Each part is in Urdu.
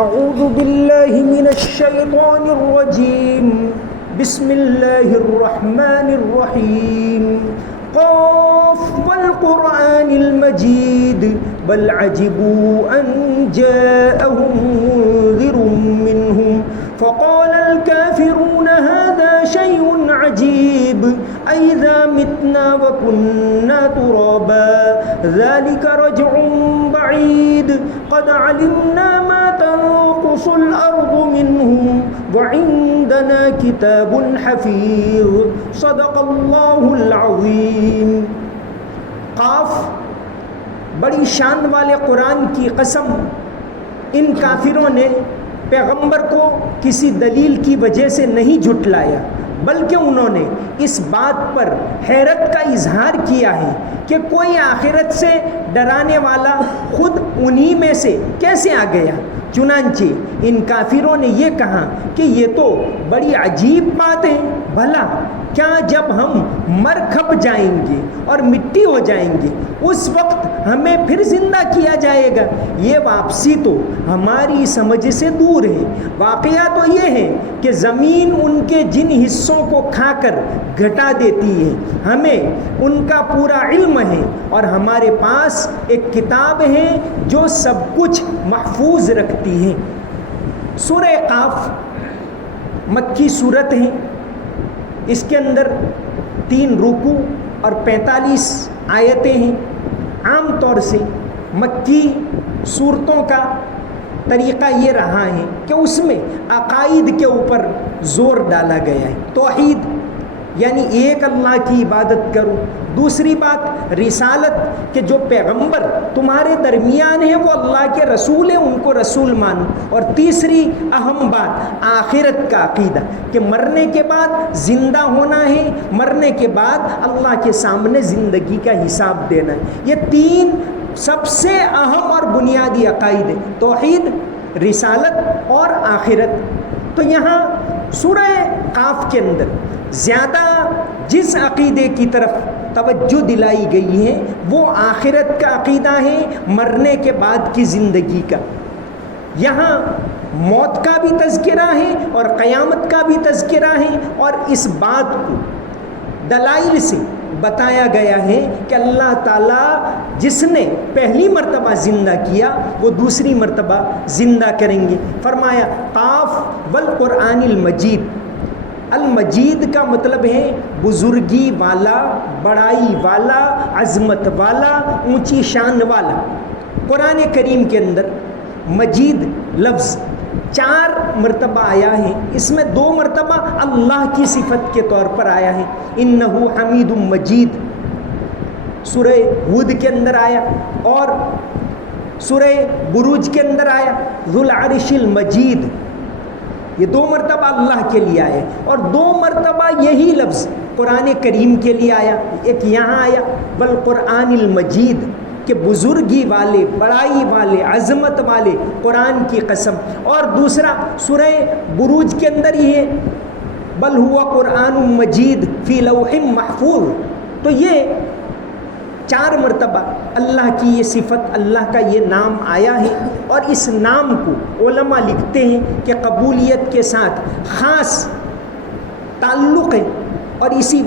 اعوذ باللہ من الشیطان الرجیم بسم اللہ الرحمن الرحیم قاف والقرآن المجید بل عجبوا ان جاءهم منذر منهم فقال الكافرون هذا شيء عجيب أئذا متنا وكنا ترابا ذلك رجع بعيد قد علمنا ما تنقص الأرض منهم وعندنا كتاب حفيظ صدق الله العظيم. قاف بڑی شان والے قرآن کی قسم، ان کافروں نے پیغمبر کو کسی دلیل کی وجہ سے نہیں جھٹلایا، بلکہ انہوں نے اس بات پر حیرت کا اظہار کیا ہے کہ کوئی آخرت سے ڈرانے والا خود انہی میں سے کیسے آ گیا. چنانچہ ان کافروں نے یہ کہا کہ یہ تو بڑی عجیب بات ہے، بھلا کیا جب ہم مر کھپ جائیں گے اور مٹی ہو جائیں گے اس وقت ہمیں پھر زندہ کیا جائے گا؟ یہ واپسی تو ہماری سمجھ سے دور ہے. واقعہ تو یہ ہے کہ زمین ان کے جن حصوں کو کھا کر گھٹا دیتی ہے ہمیں ان کا پورا علم ہے، اور ہمارے پاس ایک کتاب ہے جو سب کچھ محفوظ رکھتی ہے. سورہ قاف مکی صورت ہے. اس کے اندر 3 رکوع اور 45 آیتیں ہیں. عام طور سے مکی صورتوں کا طریقہ یہ رہا ہے کہ اس میں عقائد کے اوپر زور ڈالا گیا ہے. توحید یعنی ایک اللہ کی عبادت کرو. دوسری بات رسالت، کہ جو پیغمبر تمہارے درمیان ہیں وہ اللہ کے رسول ہیں، ان کو رسول مانو. اور تیسری اہم بات آخرت کا عقیدہ، کہ مرنے کے بعد زندہ ہونا ہے، مرنے کے بعد اللہ کے سامنے زندگی کا حساب دینا ہے. یہ 3 سب سے اہم اور بنیادی عقائد ہیں، توحید، رسالت اور آخرت. تو یہاں سورہ قاف کے اندر زیادہ جس عقیدے کی طرف توجہ دلائی گئی ہے وہ آخرت کا عقیدہ ہے، مرنے کے بعد کی زندگی کا. یہاں موت کا بھی تذکرہ ہے اور قیامت کا بھی تذکرہ ہے، اور اس بات کو دلائل سے بتایا گیا ہے کہ اللہ تعالیٰ جس نے پہلی مرتبہ زندہ کیا وہ دوسری مرتبہ زندہ کریں گے. فرمایا قاف والقرآن المجید. المجید کا مطلب ہے بزرگی والا، بڑائی والا، عظمت والا، اونچی شان والا. قرآن کریم کے اندر مجید لفظ 4 مرتبہ آیا ہے. اس میں 2 مرتبہ اللہ کی صفت کے طور پر آیا ہے. انہ حمید مجید سورہ ہود کے اندر آیا، اور سورہ بروج کے اندر آیا ذو العرش المجید. یہ 2 مرتبہ اللہ کے لیے آیا، اور 2 مرتبہ یہی لفظ قرآن کریم کے لیے آیا. ایک یہاں آیا والقرآن المجید، کہ بزرگی والے، بڑائی والے، عظمت والے قرآن کی قسم. اور دوسرا سورہ بروج کے اندر ہی ہے بل ہوا قرآن مجید فی لوح محفوظ. تو یہ 4 مرتبہ اللہ کی یہ صفت، اللہ کا یہ نام آیا ہے، اور اس نام کو علماء لکھتے ہیں کہ قبولیت کے ساتھ خاص تعلق ہے. اور اسی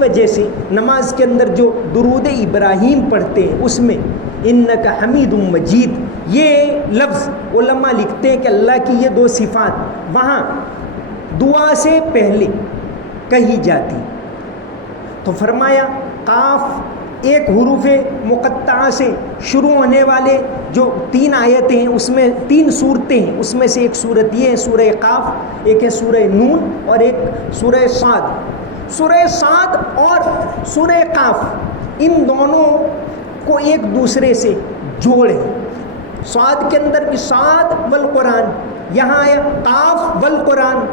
وجہ سے نماز کے اندر جو درود ابراہیم پڑھتے ہیں اس میں انک حمید مجید، یہ لفظ علماء لکھتے ہیں کہ اللہ کی یہ 2 صفات وہاں دعا سے پہلے کہی جاتی. تو فرمایا قاف ایک حروف مقطعہ سے شروع ہونے والے جو 3 آیتیں ہیں، اس میں 3 صورتیں ہیں. اس میں سے ایک صورت یہ ہے سورہ قاف، ایک ہے سورہ نون، اور ایک سورہ صاد. سورہ صاد اور سورہ قاف ان دونوں کو ایک دوسرے سے جوڑے. صاد کے اندر بھی صاد والقرآن، یہاں آیا قاف والقرآن.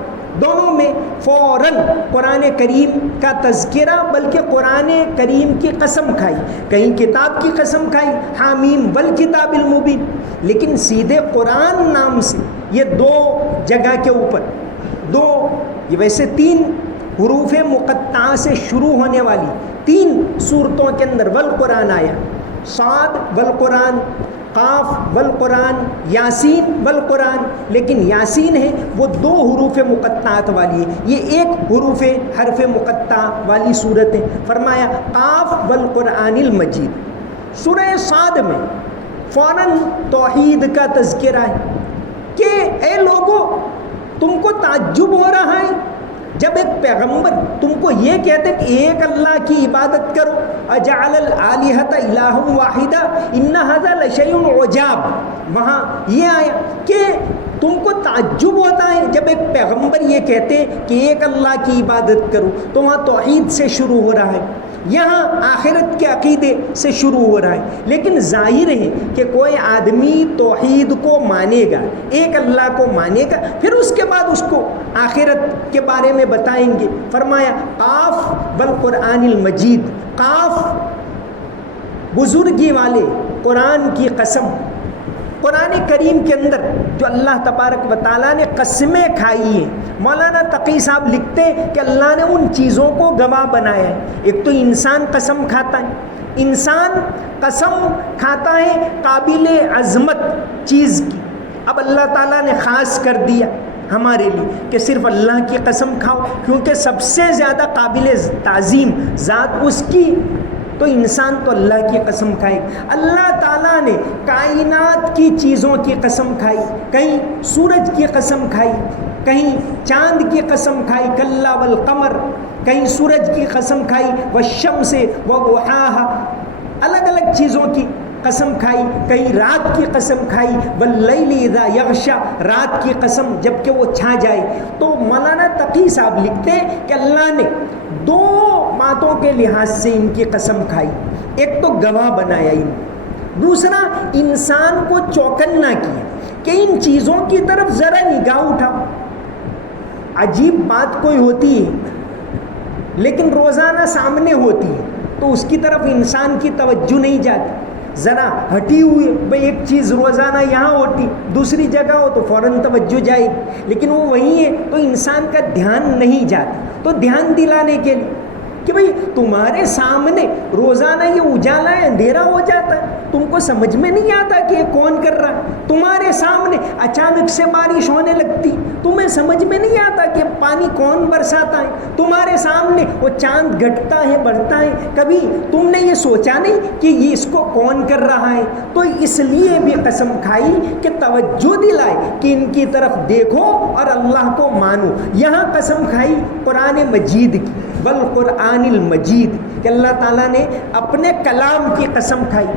دونوں میں فوراً قرآن کریم کا تذکرہ، بلکہ قرآن کریم کی قسم کھائی. کہیں کتاب کی قسم کھائی حامیم والکتاب المبین، لیکن سیدھے قرآن نام سے یہ 2 جگہ کے اوپر 2، یہ ویسے 3 حروف مقطعہ سے شروع ہونے والی 3 صورتوں کے اندر والقرآن آیا. صاد والقرآن، قاف والقرآن، یاسین والقرآن، لیکن یاسین ہے وہ 2 حروف مقطعات والی ہے، یہ 1 حرف مقطع والی صورت ہے۔ فرمایا قاف والقرآن المجید۔ سورہ صاد میں فوراً توحید کا تذکرہ ہے کہ اے لوگوں، تم کو تعجب ہو رہا ہے جب ایک پیغمبر تم کو یہ کہتے کہ ایک اللہ کی عبادت کرو، اجعل الالہۃ الہ واحدہ ان ھذا لشیء عجاب، وہاں یہ آیا کہ تم کو تعجب ہوتا ہے جب ایک پیغمبر یہ کہتے کہ ایک اللہ کی عبادت کرو، تو وہاں توحید سے شروع ہو رہا ہے، یہاں آخرت کے عقیدے سے شروع ہو رہا ہے۔ لیکن ظاہر ہے کہ کوئی آدمی توحید کو مانے گا، ایک اللہ کو مانے گا، پھر اس کے بعد اس کو آخرت کے بارے میں بتائیں گے۔ فرمایا قاف والقرآن المجید، قاف بزرگی والے قرآن کی قسم۔ قرآن کریم کے اندر جو اللہ تبارک و تعالیٰ نے قسمیں کھائی ہیں، مولانا تقی صاحب لکھتے ہیں کہ اللہ نے ان چیزوں کو گواہ بنایا ہے۔ ایک تو انسان قسم کھاتا ہے، انسان قسم کھاتا ہے قابل عظمت چیز کی، اب اللہ تعالیٰ نے خاص کر دیا ہمارے لیے کہ صرف اللہ کی قسم کھاؤ، کیونکہ سب سے زیادہ قابل تعظیم ذات اس کی، تو انسان تو اللہ کی قسم کھائے۔ اللہ تعالیٰ نے کائنات کی چیزوں کی قسم کھائی، کہیں سورج کی قسم کھائی، کہیں چاند کی قسم کھائی کلا والقمر، کہیں سورج کی قسم کھائی والشمس وضحاها، الگ الگ چیزوں کی قسم کھائی، کہیں رات کی قسم کھائی واللیل اذا یغشی، رات کی قسم جب کہ وہ چھا جائے۔ تو مولانا تقی صاحب لکھتے ہیں کہ اللہ نے 2 باتوں کے لحاظ سے ان کی قسم کھائی، ایک تو گواہ بنایا ان، دوسرا انسان کو چوکنا کیا کہ ان چیزوں کی طرف ذرا نگاہ اٹھاؤ۔ عجیب بات کوئی ہوتی ہے لیکن روزانہ سامنے ہوتی ہے تو اس کی طرف انسان کی توجہ نہیں جاتی، ذرا ہٹی ہوئی بھئی ایک چیز روزانہ یہاں ہوتی، دوسری جگہ ہو تو فوراً توجہ جائے گی، لیکن وہ وہیں ہے تو انسان کا دھیان نہیں جاتا۔ تو دھیان دلانے کے لیے کہ بھئی تمہارے سامنے روزانہ یہ اجالا ہے، اندھیرا ہو جاتا ہے، تم کو سمجھ میں نہیں آتا کہ یہ کون کر رہا ہے، تمہارے سامنے اچانک سے بارش ہونے لگتی، تمہیں سمجھ میں نہیں آتا کہ پانی کون برساتا ہے، تمہارے سامنے وہ چاند گھٹتا ہے بڑھتا ہے، کبھی تم نے یہ سوچا نہیں کہ یہ اس کو کون کر رہا ہے۔ تو اس لیے بھی قسم کھائی کہ توجہ دلائے کہ ان کی طرف دیکھو اور اللہ کو مانو۔ یہاں قسم کھائی قرآن مجید کی، والقرآن المجید، کہ اللہ تعالیٰ نے اپنے کلام کی قسم کھائی۔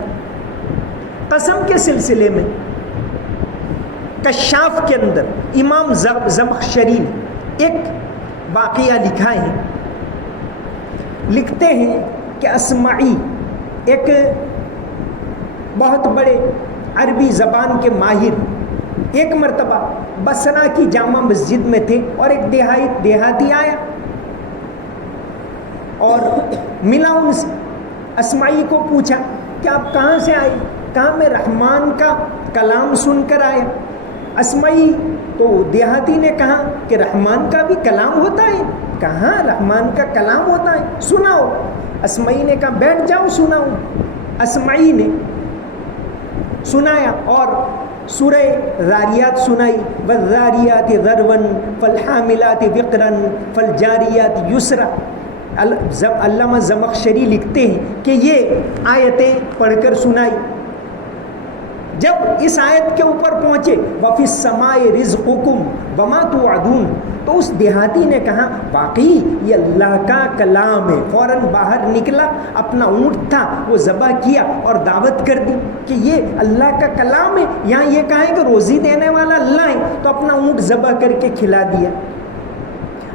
قسم کے سلسلے میں کشاف کے اندر امام زمخشری نے ایک واقعہ لکھا ہے، لکھتے ہیں کہ اسمعی ایک بہت بڑے عربی زبان کے ماہر ایک مرتبہ بصرہ کی جامع مسجد میں تھے اور ایک دیہاتی آیا اور ملا ان سے، اسمعی کو پوچھا کہ آپ کہاں سے آئے؟ کہا میں رحمان کا کلام سن کر آیا۔ اسمعی تو دیہاتی نے کہا کہ رحمان کا بھی کلام ہوتا ہے؟ کہاں رحمان کا کلام ہوتا ہے، سناؤ۔ اسمعی نے کہا بیٹھ جاؤ سناؤ۔ اسمعی نے سنایا اور سورہ ذاریات سنائی، والذاریات ذروا فالحاملات وقرا فالجاریات یسرا۔ علامہ زمخشری لکھتے ہیں کہ یہ آیتیں پڑھ کر سنائی۔ جب اس آیت کے اوپر پہنچے وَفِي السَّمَاءِ رِزْقُكُمْ وَمَا تُوعَدُونَ، تو اس دیہاتی نے کہا واقعی یہ اللہ کا کلام ہے، فوراً باہر نکلا، اپنا اونٹ تھا وہ ذبح کیا اور دعوت کر دی کہ یہ اللہ کا کلام ہے، یہاں یہ کہا ہے کہ روزی دینے والا اللہ ہے، تو اپنا اونٹ ذبح کر کے کھلا دیا۔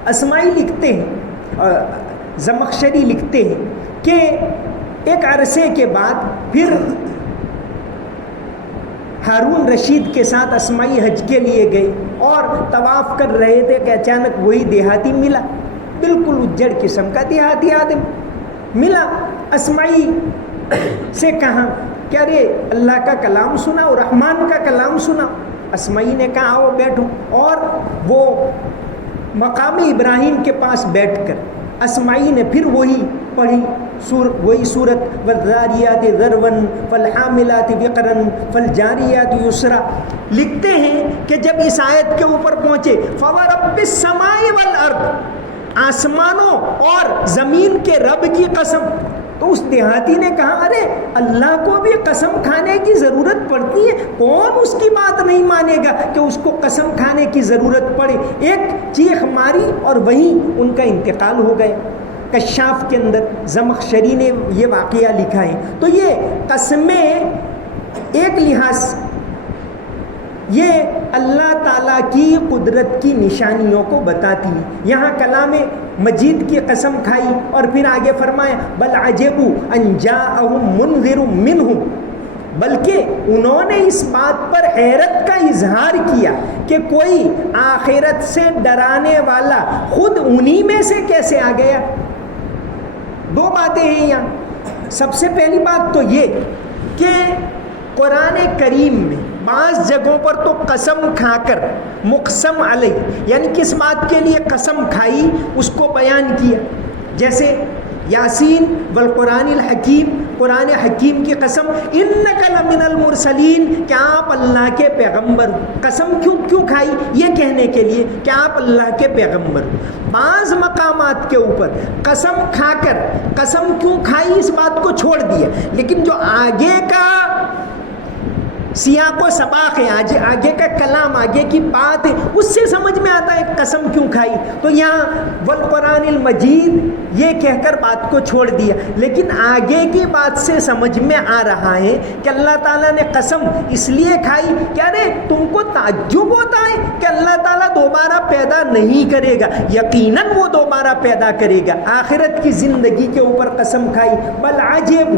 اسماعی لکھتے ہیں، زمخشری لکھتے ہیں کہ ایک عرصے کے بعد پھر ہارون رشید کے ساتھ اسماعی حج کے لیے گئے اور طواف کر رہے تھے کہ اچانک وہی دیہاتی ملا، بالکل اجڑ قسم کا دیہاتی آدمی ملا۔ اسماعی سے کہا کہ ارے اللہ کا کلام سنا، رحمان کا کلام سنا۔ اسماعی نے کہا آؤ بیٹھو، اور وہ مقام ابراہیم کے پاس بیٹھ کر اسماعی نے پھر وہی پڑھی وہی صورت والذاریات ذروا فالحاملات وقرا فالجاریات یسرا. لکھتے ہیں کہ جب اس آیت کے اوپر پہنچے فورب السماء والارض، آسمانوں اور زمین کے رب کی قسم، تو اس دیہاتی نے کہا ارے اللہ کو بھی قسم کھانے کی ضرورت پڑتی ہے، کون اس کی بات نہیں مانے گا کہ اس کو قسم کھانے کی ضرورت پڑے. ایک چیخ ماری اور وہیں ان کا انتقال ہو گیا. کشاف کے اندر زمخشری نے یہ واقعہ لکھا ہے. تو یہ قسمیں ایک لحاظ یہ اللہ تعالیٰ کی قدرت کی نشانیوں کو بتاتی ہے. یہاں کلام مجید کی قسم کھائی اور پھر آگے فرمایا بل عجبوا ان جاءہم منذر منہم، بلکہ انہوں نے اس بات پر حیرت کا اظہار کیا کہ کوئی آخرت سے ڈرانے والا خود انہی میں سے کیسے آ گیا. دو باتیں ہیں یہاں. سب سے پہلی بات تو یہ کہ قرآن کریم میں بعض جگہوں پر تو قسم کھا کر مقسم علیہ، یعنی کس بات کے لیے قسم کھائی اس کو بیان کیا. جیسے یاسین والقرآن الحکیم، قرآن حکیم کی قسم، انک لمن المرسلین، کیا آپ اللہ کے پیغمبر ہو. قسم کیوں کھائی؟ یہ کہنے کے لیے کہ آپ اللہ کے پیغمبر ہو. بعض مقامات کے اوپر قسم کھا کر قسم کیوں کھائی اس بات کو چھوڑ دیا، لیکن جو آگے کا سیاق و سباق ہے، آگے کا کلام، آگے کی بات ہے، اس سے سمجھ میں آتا ہے قسم کیوں کھائی. تو یہاں والقرآن المجید یہ کہہ کر بات کو چھوڑ دیا، لیکن آگے کی بات سے سمجھ میں آ رہا ہے کہ اللہ تعالیٰ نے قسم اس لیے کھائی کہ ارے تم کو تعجب ہوتا ہے کہ اللہ تعالیٰ دوبارہ پیدا نہیں کرے گا. یقیناً وہ دوبارہ پیدا کرے گا. آخرت کی زندگی کے اوپر قسم کھائی. بل عجب،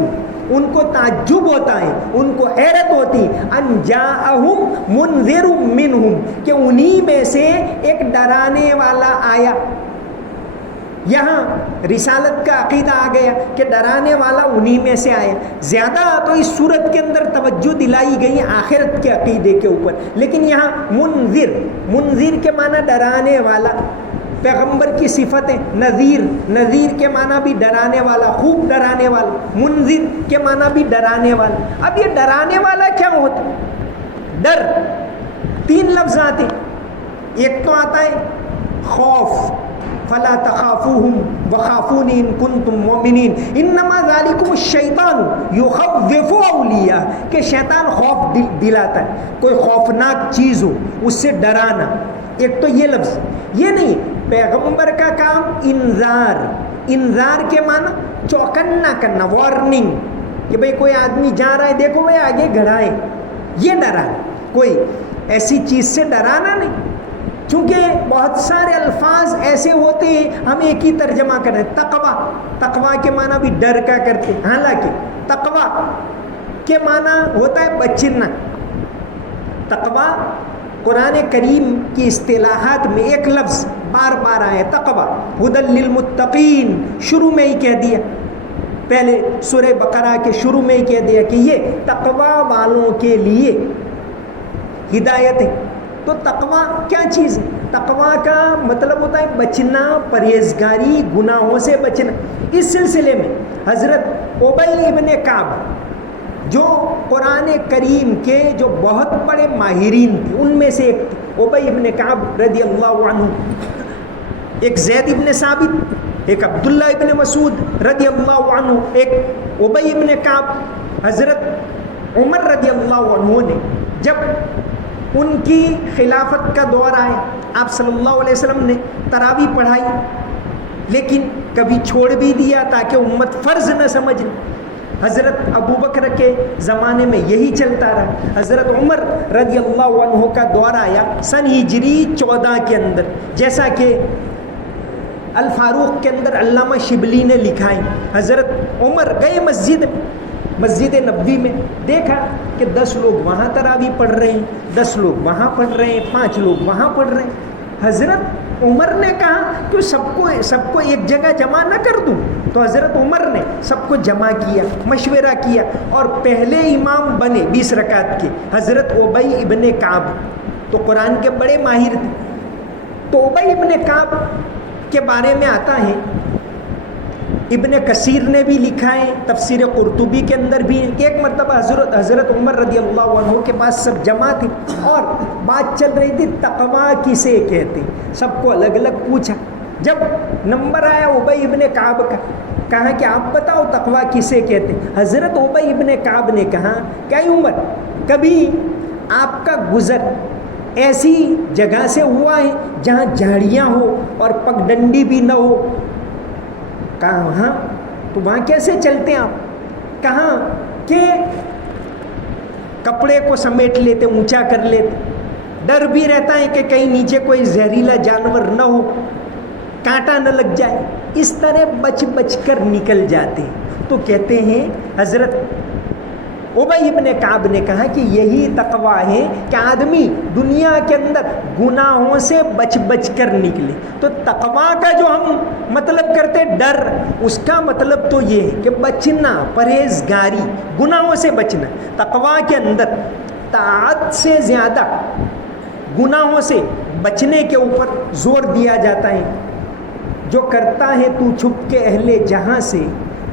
ان کو تعجب ہوتا ہے، ان کو حیرت ہوتی ان جاءہم منذر منہم، کہ انہی میں سے ایک ڈرانے والا آیا. یہاں رسالت کا عقیدہ آ گیا کہ ڈرانے والا انہی میں سے آیا. زیادہ تو اس صورت کے اندر توجہ دلائی گئی آخرت کے عقیدے کے اوپر، لیکن یہاں منذر، منذر کے معنی ڈرانے والا. پیغمبر کی صفت ہے نذیر، نذیر کے معنی بھی ڈرانے والا، خوب ڈرانے والا. منذر کے معنی بھی ڈرانے والا. اب یہ ڈرانے والا کیا ہوتا ہے؟ ڈر تین لفظ آتے. ایک تو آتا ہے خوف، فلا تخافوہم وخافونی ان کنتم مؤمنین انما ذالکم الشیطان یخوف اولیاء، کہ شیطان خوف دلاتا ہے، کوئی خوفناک چیز ہو اس سے ڈرانا. ایک تو یہ لفظ. یہ نہیں، پیغمبر کا کام انذار. انذار کے معنی چوکنا کرنا، وارننگ، کہ بھئی کوئی آدمی جا رہا ہے، دیکھو بھئی آگے گڑھا ہے، یہ ڈرانا. کوئی ایسی چیز سے ڈرانا نہیں. چونکہ بہت سارے الفاظ ایسے ہوتے ہیں ہم ایک ہی ترجمہ کر رہے ہیں. تقویٰ، تقویٰ کے معنی بھی ڈر کا کرتے ہیں، حالانکہ تقویٰ کے معنی ہوتا ہے بچنا. تقویٰ قرآن کریم کی اصطلاحات میں ایک لفظ بار بار آیا، تقویٰ. ھدی للمتقین شروع میں ہی کہہ دیا، پہلے سورہ بقرہ کے شروع میں ہی کہہ دیا کہ یہ تقویٰ والوں کے لیے ہدایت ہے. تو تقویٰ کیا چیز ہے؟ تقویٰ کا مطلب ہوتا ہے بچنا، پرہیزگاری، گناہوں سے بچنا. اس سلسلے میں حضرت ابی ابن کعب جو قرآن کریم کے جو بہت بڑے ماہرین تھے ان میں سے ایک تھے، ابی ابن کعب رضی اللہ عنہ. ایک زید ابن ثابت، ایک عبداللہ ابن مسعود رضی اللہ عنہ، ایک ابی ابن کعب. حضرت عمر رضی اللہ عنہ نے جب ان کی خلافت کا دور آیا، آپ صلی اللہ علیہ وسلم نے تراویح پڑھائی، لیکن کبھی چھوڑ بھی دیا تاکہ امت فرض نہ سمجھ. حضرت ابو بکر کے زمانے میں یہی چلتا رہا. حضرت عمر رضی اللہ عنہ کا دور آیا سن ہجری 14 کے اندر، جیسا کہ الفاروق کے اندر علامہ شبلی نے لکھا ہے. حضرت عمر گئے مسجد نبوی میں، دیکھا کہ 10 لوگ وہاں تراویح پڑھ رہے ہیں، 10 لوگ وہاں پڑھ رہے ہیں، 5 لوگ وہاں پڑھ رہے ہیں. حضرت عمر نے کہا کہ سب کو ایک جگہ جمع نہ کر دوں. تو حضرت عمر نے سب کو جمع کیا، مشورہ کیا، اور پہلے امام بنے 20 رکعت کے حضرت ابی ابن کعب. تو قرآن کے بڑے ماہر تھے. تو ابی ابن کعب کے بارے میں آتا ہے ابن کثیر نے بھی لکھا ہے، تفسیر قرطبی کے اندر بھی ہے کہ ایک مرتبہ حضرت عمر رضی اللہ عنہ کے پاس سب جمع تھے اور بات چل رہی تھی تقویٰ کسے کہتے، سب کو الگ الگ پوچھا۔ جب نمبر آیا ابی ابن کعب کا، کہا کہ آپ بتاؤ تقویٰ کسے کہتے۔ حضرت ابی ابن کعب نے کہا کہ اے عمر، کبھی آپ کا گزر ایسی جگہ سے ہوا ہے جہاں جھاڑیاں ہو اور پگڈنڈی بھی نہ ہو؟ کہا ہاں۔ تو وہاں کیسے چلتے ہیں آپ؟ کہاں کہ کپڑے کو سمیٹ لیتے، اونچا کر لیتے، ڈر بھی رہتا ہے کہ کہیں نیچے کوئی زہریلا جانور نہ ہو، کانٹا نہ لگ جائے، اس طرح بچ بچ کر نکل جاتے ہیں۔ تو کہتے ہیں حضرت ابی ابن کعب نے کہا کہ یہی تقویٰ ہے کہ آدمی دنیا کے اندر گناہوں سے بچ بچ کر نکلے۔ تو تقویٰ کا جو ہم مطلب کرتے ڈر، اس کا مطلب تو یہ ہے کہ بچنا، پرہیزگاری، گناہوں سے بچنا۔ تقویٰ کے اندر طاعت سے زیادہ گناہوں سے بچنے کے اوپر زور دیا جاتا ہے۔ جو کرتا ہے تو چھپ کے اہل جہاں سے،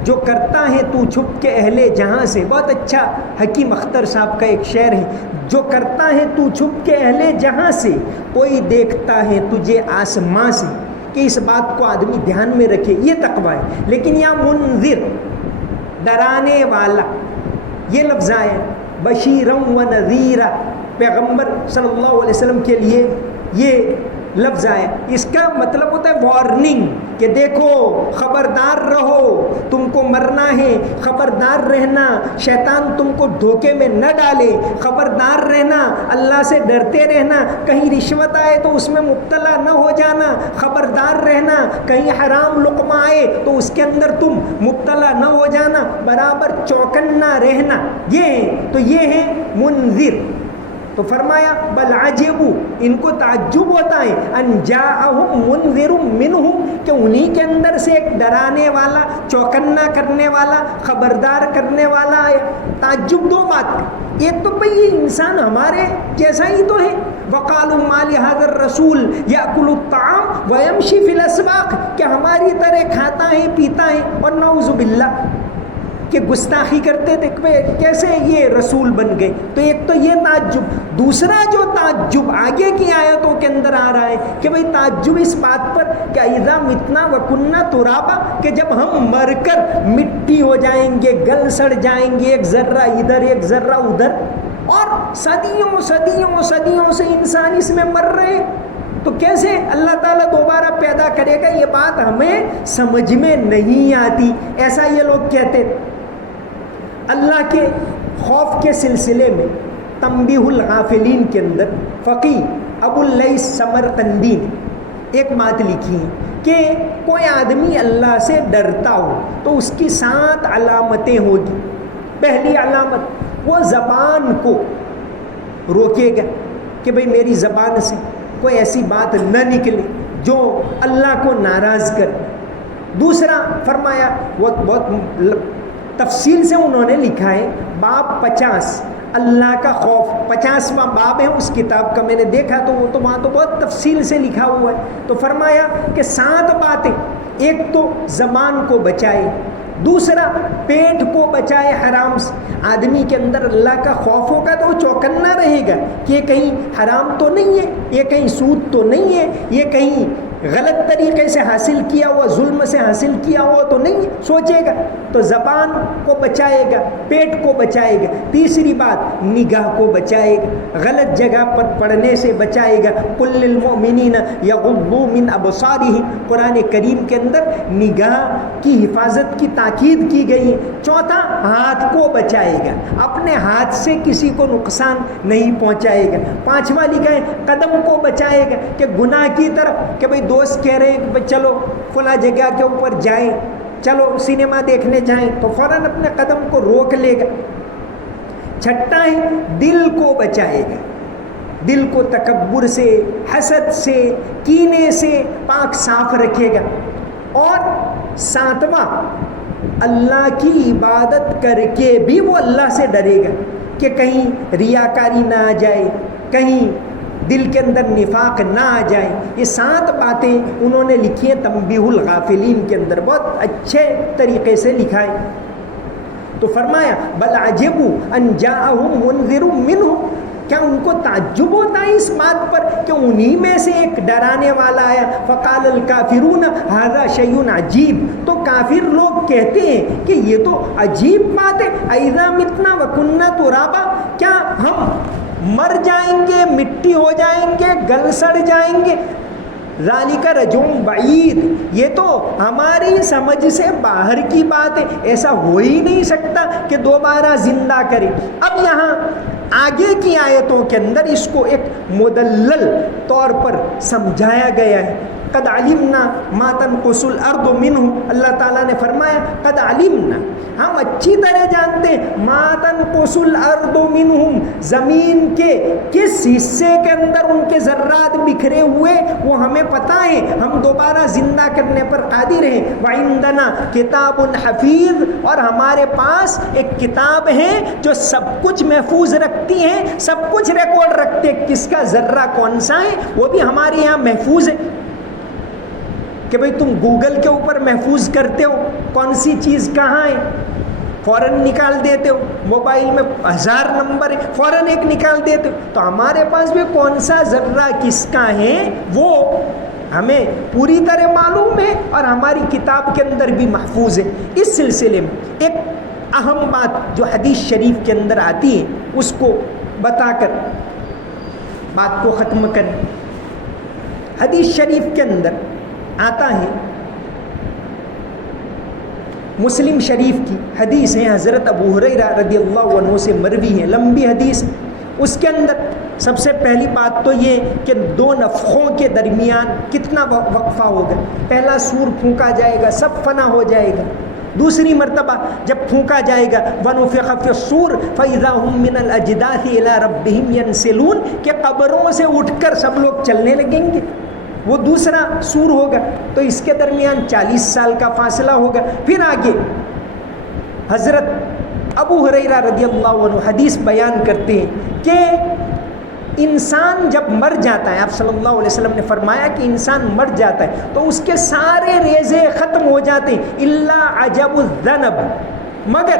جو کرتا ہے تو چھپ کے اہل جہاں سے، بہت اچھا حکیم اختر صاحب کا ایک شعر ہے، جو کرتا ہے تو چھپ کے اہل جہاں سے، کوئی دیکھتا ہے تجھے آسماں سے، کہ اس بات کو آدمی دھیان میں رکھے، یہ تقویٰ ہے۔ لیکن یا منذر، ڈرانے والا، یہ لفظ آئے، بشیرم و نذیرہ، پیغمبر صلی اللہ علیہ وسلم کے لیے یہ لفظ آئے، اس کا مطلب ہوتا ہے وارننگ، کہ دیکھو خبردار رہو، تم کو مرنا ہے، خبردار رہنا، شیطان تم کو دھوکے میں نہ ڈالے، خبردار رہنا، اللہ سے ڈرتے رہنا، کہیں رشوت آئے تو اس میں مبتلا نہ ہو جانا، خبردار رہنا، کہیں حرام لقمہ آئے تو اس کے اندر تم مبتلا نہ ہو جانا، برابر چوکنا رہنا، یہ ہے۔ تو یہ ہے منذر۔ تو فرمایا بل عجبوا، ان کو تعجب ہوتا ہے، ان جاءہم منذر منہم، کہ انہی کے اندر سے ایک ڈرانے والا، چوکنا کرنے والا، خبردار کرنے والا آیا۔ تعجب دو بات کا، ایک تو بھئی یہ انسان ہمارے جیسا ہی تو ہے، وقالوا ما لهذا الرسول یاکل الطعام ویمشی فی الاسواق، کہ ہماری طرح کھاتا ہے پیتا ہے، اور نعوذ باللہ کہ گستاخی کرتے تھے، کیسے یہ رسول بن گئے۔ تو ایک تو یہ تعجب، دوسرا جو تعجب آگے کی آیتوں کے اندر آ رہا ہے کہ بھئی تعجب اس بات پر کہ اذا متنا وکننا ترابا، کہ جب ہم مر کر مٹی ہو جائیں گے، گل سڑ جائیں گے، ایک ذرہ ادھر ایک ذرہ ادھر، اور صدیوں صدیوں صدیوں سے انسان اس میں مر رہے، تو کیسے اللہ تعالیٰ دوبارہ پیدا کرے گا؟ یہ بات ہمیں سمجھ میں نہیں آتی، ایسا یہ لوگ کہتے تھے۔ اللہ کے خوف کے سلسلے میں تنبیہ الغافلین کے اندر فقی ابو اللیث سمرقندی نے ایک بات لکھی ہے کہ کوئی آدمی اللہ سے ڈرتا ہو تو اس کی 7 علامتیں ہوگی۔ پہلی علامت، وہ زبان کو روکے گا کہ بھئی میری زبان سے کوئی ایسی بات نہ نکلے جو اللہ کو ناراض کرے۔ دوسرا فرمایا، وہ بہت تفصیل سے انہوں نے لکھا ہے، باب 50 اللہ کا خوف، 50واں باب ہے اس کتاب کا، میں نے دیکھا تو وہ تو وہاں تو بہت تفصیل سے لکھا ہوا ہے۔ تو فرمایا کہ 7 باتیں، ایک تو زبان کو بچائے، دوسرا پیٹ کو بچائے حرام سے۔ آدمی کے اندر اللہ کا خوف ہوگا تو وہ چوکنا رہے گا کہ یہ کہیں حرام تو نہیں ہے، یہ کہیں سود تو نہیں ہے، یہ کہیں غلط طریقے سے حاصل کیا ہوا، ظلم سے حاصل کیا ہوا تو نہیں سوچے گا۔ تو زبان کو بچائے گا، پیٹ کو بچائے گا۔ تیسری بات، نگاہ کو بچائے گا، غلط جگہ پر پڑھنے سے بچائے گا۔ قل للمؤمنین یغضوا من ابصارہم، قرآن کریم کے اندر نگاہ کی حفاظت کی تاکید کی گئی ہے۔ چوتھا، ہاتھ کو بچائے گا، اپنے ہاتھ سے کسی کو نقصان نہیں پہنچائے گا۔ پانچواں لکھا ہے قدم کو بچائے گا کہ گناہ کی طرف، کہ بھئی دوست کہہ رہے ہیں کہ چلو فلاں جگہ کے اوپر جائیں، چلو سینما دیکھنے جائیں، تو فوراً اپنے قدم کو روک لے گا۔ چھٹا ہے دل کو بچائے گا، دل کو تکبر سے، حسد سے، کینے سے پاک صاف رکھے گا۔ اور 7واں، اللہ کی عبادت کر کے بھی وہ اللہ سے ڈرے گا کہ کہیں ریاکاری نہ آ جائے، کہیں دل کے اندر نفاق نہ آ جائے. یہ 7 باتیں انہوں نے لکھی ہیں تنبیہ الغافلین کے اندر، بہت اچھے طریقے سے لکھا ہے. تو فرمایا بل عجبوا ان جاءہم منذر منہم، کیا ان کو تعجب ہوتا ہے اس بات پر کہ انہی میں سے ایک ڈرانے والا آیا. فقال الکافرون ھذا شیء عجیب، تو کافر لوگ کہتے ہیں کہ یہ تو عجیب بات ہے. اذا متنا وکنا ترابا، کیا ہم مر جائیں گے، مٹی ہو جائیں گے، گل سڑ جائیں گے. ذالک رجع بعید، یہ تو ہماری سمجھ سے باہر کی بات ہے، ایسا ہو ہی نہیں سکتا کہ دوبارہ زندہ کرے. اب یہاں آگے کی آیتوں کے اندر اس کو ایک مدلل طور پر سمجھایا گیا ہے. قد علمنا ما تنقص الارض منہم، اللہ تعالیٰ نے فرمایا قد علمنا، ہم اچھی طرح جانتے ہیں، ما تنقص الارض منہم، زمین کے کس حصے کے اندر ان کے ذرات بکھرے ہوئے وہ ہمیں پتہ ہے، ہم دوبارہ زندہ کرنے پر قادر ہیں. وعندنا کتاب حفیظ، اور ہمارے پاس ایک کتاب ہے جو سب کچھ محفوظ رکھتی ہے، سب کچھ ریکارڈ رکھتے، کس کا ذرہ کون سا ہے وہ بھی ہمارے یہاں محفوظ ہے. کہ بھئی تم گوگل کے اوپر محفوظ کرتے ہو کون سی چیز کہاں ہے، فوراً نکال دیتے ہو. موبائل میں 1000 نمبر ہے، فوراً ایک نکال دیتے ہو. تو ہمارے پاس بھی کون سا ذرہ کس کا ہے وہ ہمیں پوری طرح معلوم ہے، اور ہماری کتاب کے اندر بھی محفوظ ہے. اس سلسلے میں ایک اہم بات جو حدیث شریف کے اندر آتی ہے اس کو بتا کر بات کو ختم کریں. حدیث شریف کے اندر آتا ہے، مسلم شریف کی حدیث ہے، حضرت ابو ہریرہ رضی اللہ عنہ سے مروی ہے، لمبی حدیث. اس کے اندر سب سے پہلی بات تو یہ کہ 2 نفخوں کے درمیان کتنا وقفہ ہوگا. پہلا سور پھونکا جائے گا، سب فنا ہو جائے گا. دوسری مرتبہ جب پھونکا جائے گا وَنُفِخَ فِي الصُّورِ فَإِذَا هُم مِّنَ الْأَجْدَاثِ إِلَىٰ رَبِّهِمْ يَنْسِلُونَ، کہ قبروں سے اٹھ کر سب لوگ چلنے لگیں گے. وہ دوسرا سور ہوگا. تو اس کے درمیان 40 سال کا فاصلہ ہوگا. پھر آگے حضرت ابو ہریرہ رضی اللہ عنہ حدیث بیان کرتے ہیں کہ انسان جب مر جاتا ہے، آپ صلی اللہ علیہ وسلم نے فرمایا کہ انسان مر جاتا ہے تو اس کے سارے ریزے ختم ہو جاتے ہیں الا عجب الذنب، مگر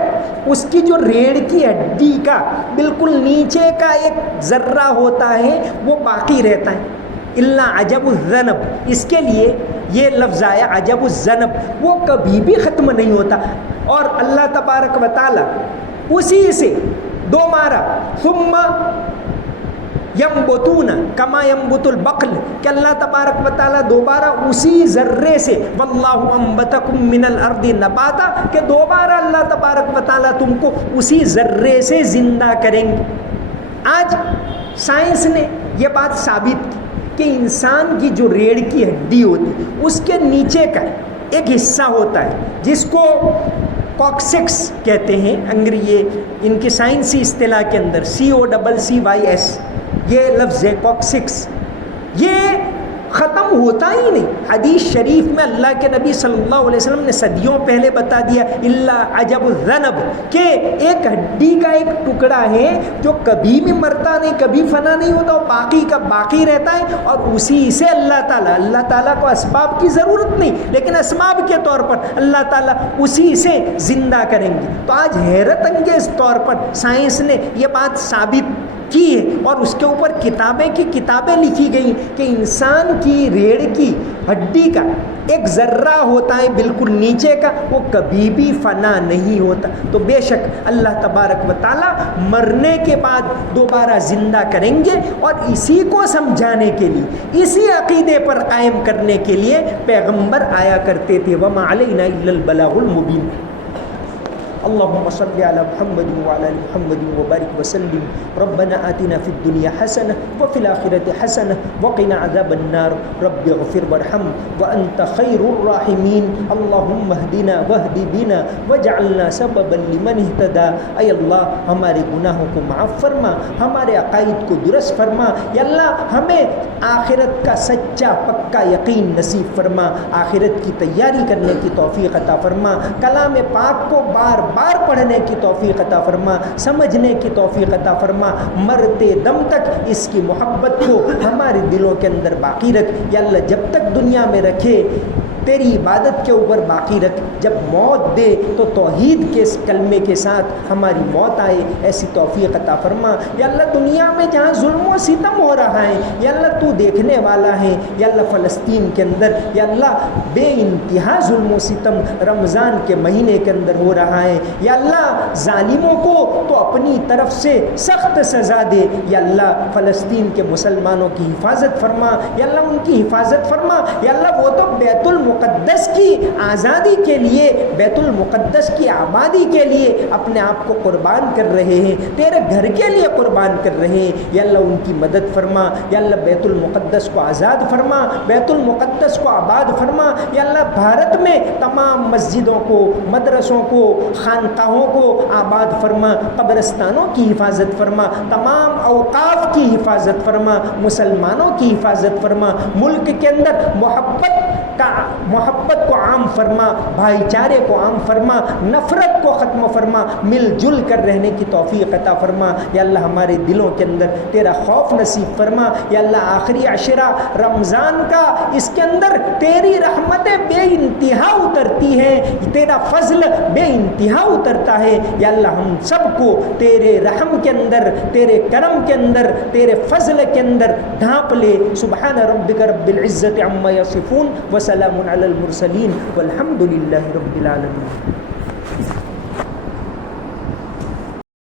اس کی جو ریڑھ کی ہڈی کا بالکل نیچے کا ایک ذرہ ہوتا ہے وہ باقی رہتا ہے. اللہ عجب الذنب، اس کے لیے یہ لفظ آیا عجب الذنب، وہ کبھی بھی ختم نہیں ہوتا. اور اللہ تبارک و تعالی اسی سے دوبارہ ثم ینبتون کما ینبت البقل، کہ اللہ تبارک و تعالی دوبارہ اسی ذرے سے واللہ انبتکم من الارض نباتا، کہ دوبارہ اللہ تبارک و تعالی تم کو اسی ذرے سے زندہ کریں گے. آج سائنس نے یہ بات ثابت کی کہ انسان کی جو ریڑھ کی ہڈی ہوتی ہے اس کے نیچے کا ایک حصہ ہوتا ہے جس کو کاکسکس کہتے ہیں، انگریزی ان کی سائنسی اصطلاح کے اندر COCCYS یہ لفظ ہے کاکسکس. یہ ختم ہوتا ہی نہیں. حدیث شریف میں اللہ کے نبی صلی اللہ علیہ وسلم نے صدیوں پہلے بتا دیا اللہ عجب الذنب، کہ ایک ہڈی کا ایک ٹکڑا ہے جو کبھی بھی مرتا نہیں، کبھی فنا نہیں ہوتا، وہ باقی کا باقی رہتا ہے. اور اسی سے اللہ تعالیٰ کو اسباب کی ضرورت نہیں، لیکن اسباب کے طور پر اللہ تعالیٰ اسی سے زندہ کریں گے. تو آج حیرت انگیز طور پر سائنس نے یہ بات ثابت کی ہے اور اس کے اوپر کتابیں لکھی گئی کہ انسان کی ریڑھ کی ہڈی کا ایک ذرہ ہوتا ہے بالکل نیچے کا، وہ کبھی بھی فنا نہیں ہوتا. تو بے شک اللہ تبارک و تعالی مرنے کے بعد دوبارہ زندہ کریں گے، اور اسی کو سمجھانے کے لیے، اسی عقیدے پر قائم کرنے کے لیے پیغمبر آیا کرتے تھے. وما علینا الا البلاغ المبین. اللهم صل على محمد وعلى ال محمد وبارك وسلم. ربنا آتنا في الدنيا حسنة وفي الآخرة حسنة وقنا عذاب النار. رب اغفر وارحم وأنت خير الراحمين. اللهم اهدنا واهد بنا واجعلنا سببا لمن اهتدى. اے اللہ ہمارے گناہوں کو معاف فرما، ہمارے عقائد کو درست فرما. یا اللہ ہمیں آخرت کا سچا پکا یقین نصیب فرما، آخرت کی تیاری کرنے کی توفیق عطا فرما، کلام پاک کو بار بار پڑھنے کی توفیق عطا فرما، سمجھنے کی توفیق توفیق عطا فرما، مرتے دم تک اس کی محبت کو ہمارے دلوں کے اندر باقی رکھ یا اللہ، جب تک دنیا میں رکھے تیری عبادت کے اوپر باقی رکھ، جب موت دے تو توحید کے اس کلمے کے ساتھ ہماری موت آئے، ایسی توفیق عطا فرما یا اللہ۔ دنیا میں جہاں ظلم و ستم ہو رہا ہے یا اللہ تو دیکھنے والا ہے یا اللہ، فلسطین کے اندر یا اللہ بے انتہا ظلم و ستم رمضان کے مہینے کے اندر ہو رہا ہے یا اللہ، ظالموں کو تو اپنی طرف سے سخت سزا دے یا اللہ، فلسطین کے مسلمانوں کی حفاظت فرما یا اللہ، ان کی حفاظت فرما یا اللہ۔ وہ تو بیت المقدس کی آزادی کے لیے، بیت المقدس کی آبادی کے لیے اپنے آپ کو قربان کر رہے ہیں، تیرے گھر کے لیے قربان کر رہے ہیں یا اللہ، ان کی مدد فرما یا اللہ، بیت المقدس کو آزاد فرما، بیت المقدس کو آباد فرما یا اللہ۔ بھارت میں تمام مسجدوں کو، مدرسوں کو، خانقاہوں کو آباد فرما، قبرستانوں کی حفاظت فرما، تمام اوقاف کی حفاظت فرما، مسلمانوں کی حفاظت فرما، ملک کے اندر محبت کو عام فرما، بھائی چارے کو عام فرما، نفرت کو ختم فرما، مل جل کر رہنے کی توفیق عطا فرما یا اللہ۔ ہمارے دلوں کے اندر تیرا خوف نصیب فرما یا اللہ۔ آخری عشرہ رمضان کا، اس کے اندر تیری رحمتیں بے انتہا اترتی ہیں، تیرا فضل بے انتہا اترتا ہے یا اللہ۔ ہم سب کو تیرے رحم کے اندر، تیرے کرم کے اندر، تیرے فضل کے اندر ڈھانپ لے۔ سبحان ربک رب العزت عما یصفون وسلام علی المرسلین والحمد للہ رب العالمین۔